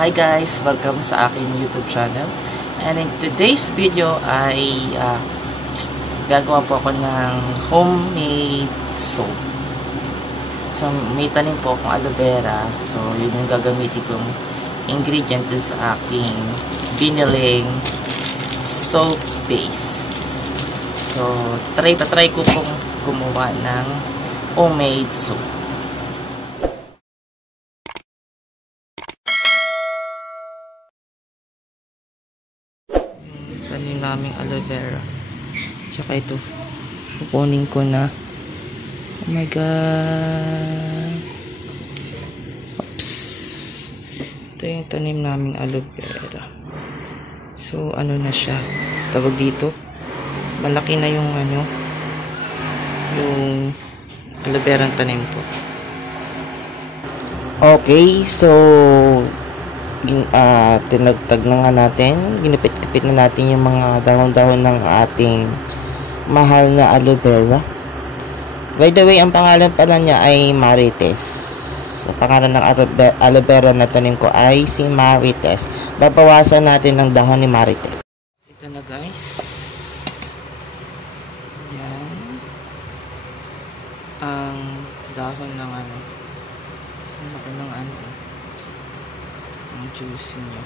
Hi guys! Welcome sa aking YouTube channel. And in today's video ay gagawa po ako ng homemade soap. So may tanim po akong aloe vera. So yun yung gagamitin kong ingredient dun sa aking biniling soap base. So try ko pong gumawa ng homemade soap. Tanim naming aloe vera. Tsaka ito. Kukunin ko na. Oh my god. Oops. Ito yung tanim naming aloe vera. So, ano na siya. Tawag dito. Malaki na yung ano. Yung aloe vera ang tanim ko. Okay. So, tinagtag na nga natin, ginipit-kipit na natin yung mga dahon-dahon ng ating mahal na aloe vera. By the way, ang pangalan pala niya ay Marites. Ang pangalan ng aloe vera na tanim ko ay si Marites. Babawasan natin ng dahon ni Marites. Ito na guys. Yan. Ang dahon ng ano. Ang ano. Ang juice niya.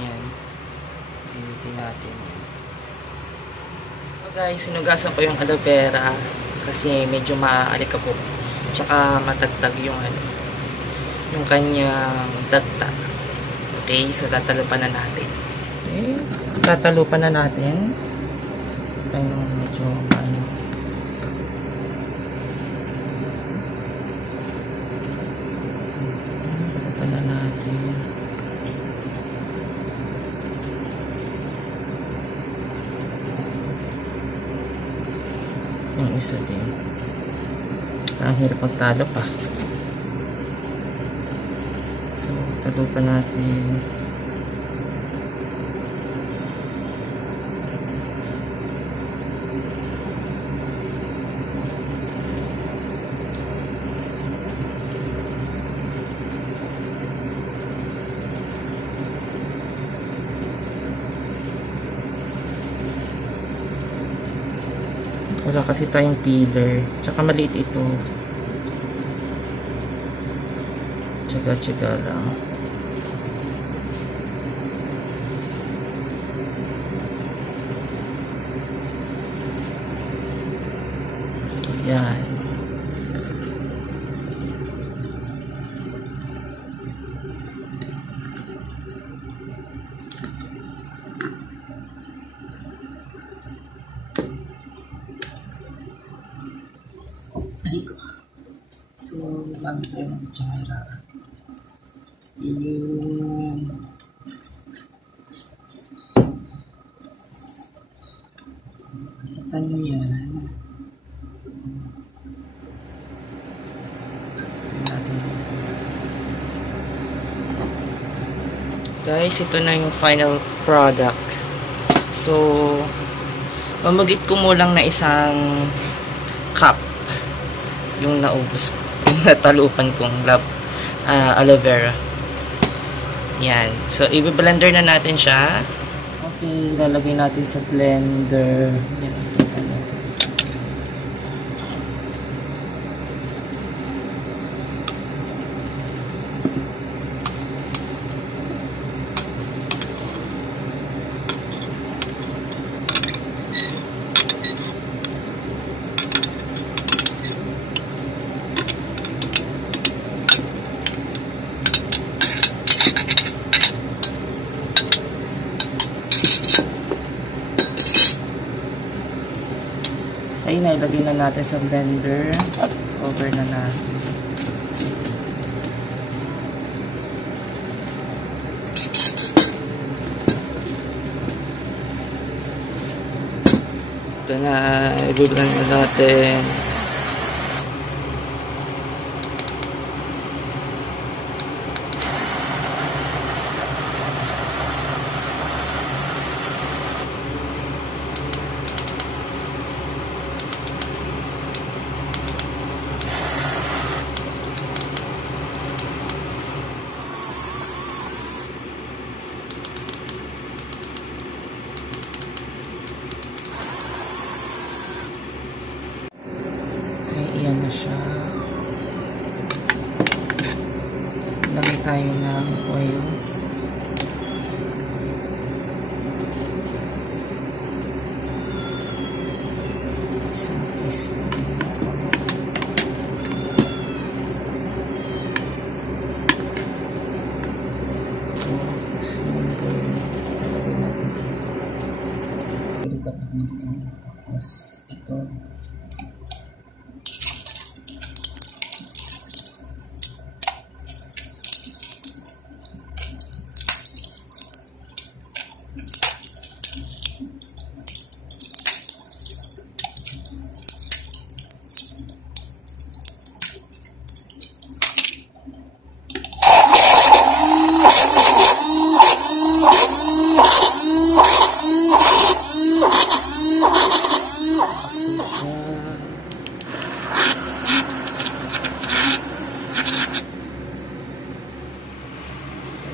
Yan. Gamitin natin yan. So guys, sinugasan ko yung aloe vera kasi medyo maaalikabok. Tsaka matagtag yung ano, yung kanyang dagta. Okay, so tatalupan na natin. Okay, tatalupan na natin. Ito yung medyo ano. Tatalupan na natin. Yung isa din. Ang hirap magtalo pa. So, talo pa natin. Wala kasi tayong peeler. Tsaka maliit ito. Tsaga-tsaga lang. Yan. So, gamit tayo ng kutsara. Yun. Kita nyo yan. Guys, ito na yung final product. So, mamagit ko mo lang na isang cup yung naubos ko. Yung natalupan kong aloe vera. Yan. So, i-blender na natin siya. Okay, lalagay natin sa blender. Yan. Ay, nailagay na natin sa blender. Cover na natin. Ito na, i-blend na natin. tayo ng oil. Isang teaspoon. Tapos ito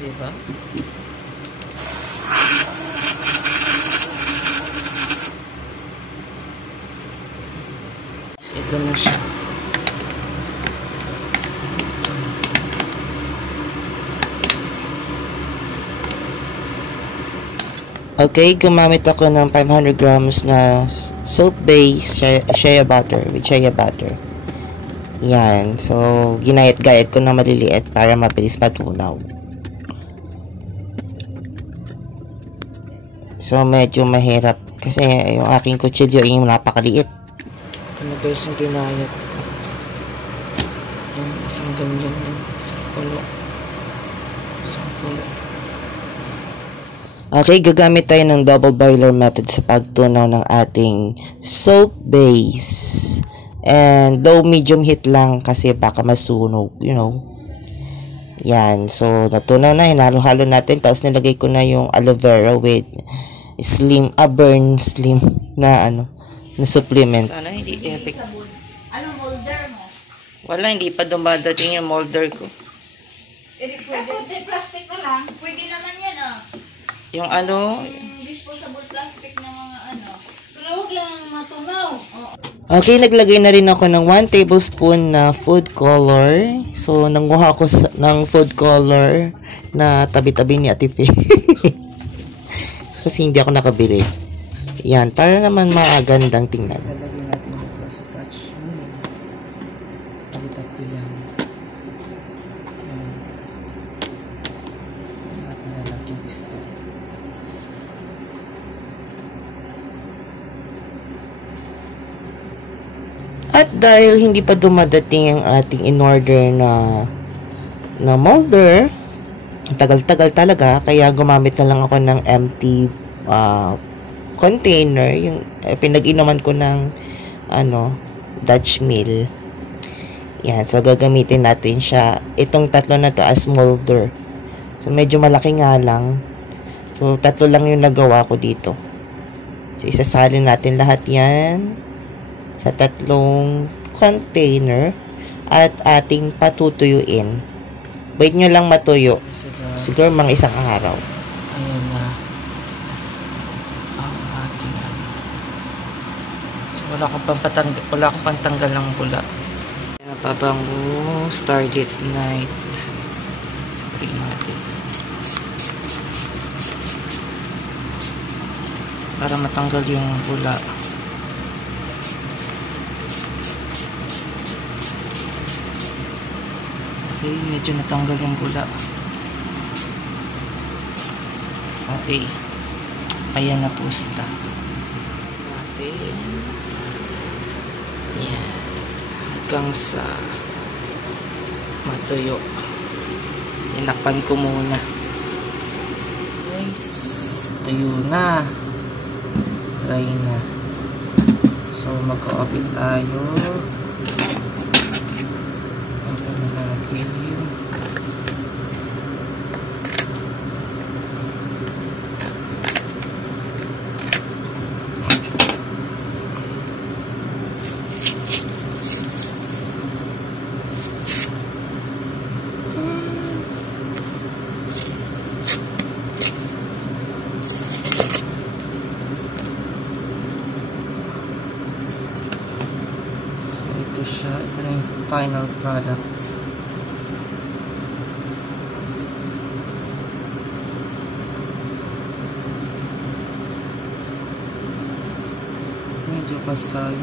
diba? So, ito na siya. Okay, gumamit ako ng 500 grams na soap-based shea butter with shea butter. Yan. So, ginayat-gayat ko na maliliit para mabilis matunaw. So, medyo mahirap kasi yung aking kutsilyo yung napakaliit. Ito na guys yung ginayat. Yan, isang ganyan din. Isang pulo. Isang pulo. Okay, gagamit tayo ng double boiler method sa pagtunaw ng ating soap base. And low medium heat lang kasi baka masunog, you know. Yan, so natunaw na, hinalo-halo natin. Tapos nilagay ko na yung aloe vera with burn slim na na supplement. Sana hindi epic. Anong molder mo? Wala, hindi pa dumadating yung molder ko. Pwede plastic na lang. Pwede naman yan Yung disposable plastic na mga Pero huwag lang matunaw. Okay, naglagay na rin ako ng 1 tablespoon na food color. So, nanguha ako ng food color na tabi-tabi ni Ate Faye. Kasi hindi ako nakabili. Yan, para naman magandang tingnan. Lalagyan natin ito sa touch mo. Tabi-tabi yan. Natin lalagyan ito. At dahil hindi pa dumadating ang ating in-order na molder, tagal-tagal talaga, kaya gumamit na lang ako ng empty container, yung pinag-inuman ko ng Dutch mill. Yan, so gagamitin natin siya. Itong tatlo na to as molder. So medyo malaki nga lang. So tatlo lang yung nagawa ko dito. So isasalin natin lahat yan sa tatlong container at ating patutuyuin. Wait nyo lang matuyo. Siguro mga isang araw. Ayan na. Ang ating So wala akong pantanggal ng bula. Napabango. Starlit Night. Spray natin. Para matanggal yung bula. Okay, medyo natanggal yung bula. Okay. Ayan na po sila. Natin. Yan. Hanggang sa matuyo. Tinakpan ko muna. Guys, tuyo na. Try na. So, magka-open tayo. Ito na yung final product. medyo kasal.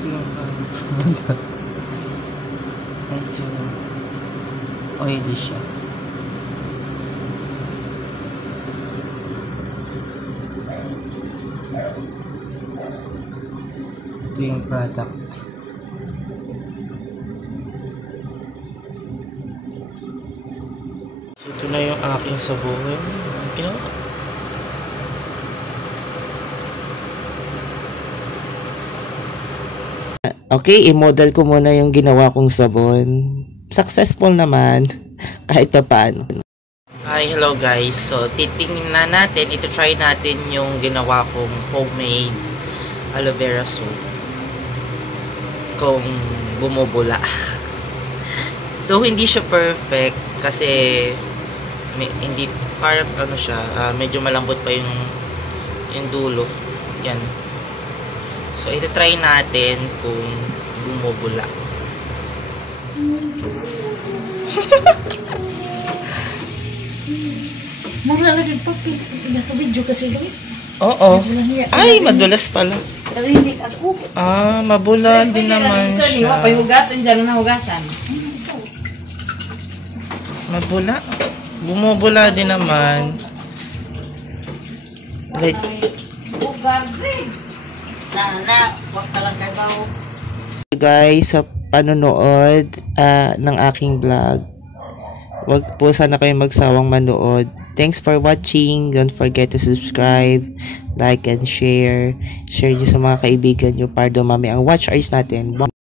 Ito yung medyo oily siya. Ito yung product. So, ito na yung aking sabon. Ginawa. Okay, i-model ko muna yung ginawa kong sabon. Successful naman. Kahit pa paano. Hi, hello guys. So, titingnan natin, ito-try natin yung ginawa kong homemade aloe vera soap. Kung bumubula. Though hindi siya perfect kasi hindi parang ano siya, medyo malambot pa yung dulo. Yan. So, ito-try natin kung bumubula. Mura lagi pa pinaka-video kasi doon. Oo. Ay, madulas pala. Narinig ako. Mabula din naman siya. Pahugasan dyan na hugasan. Mabula. Bumubula din naman. Like, wag ka lang kabaw. Guys, sa panonood ng aking vlog, wag po sana kayong magsawang manood. Thanks for watching. Don't forget to subscribe, like, and share. Share nyo sa mga kaibigan nyo para dumami ang watch hours natin.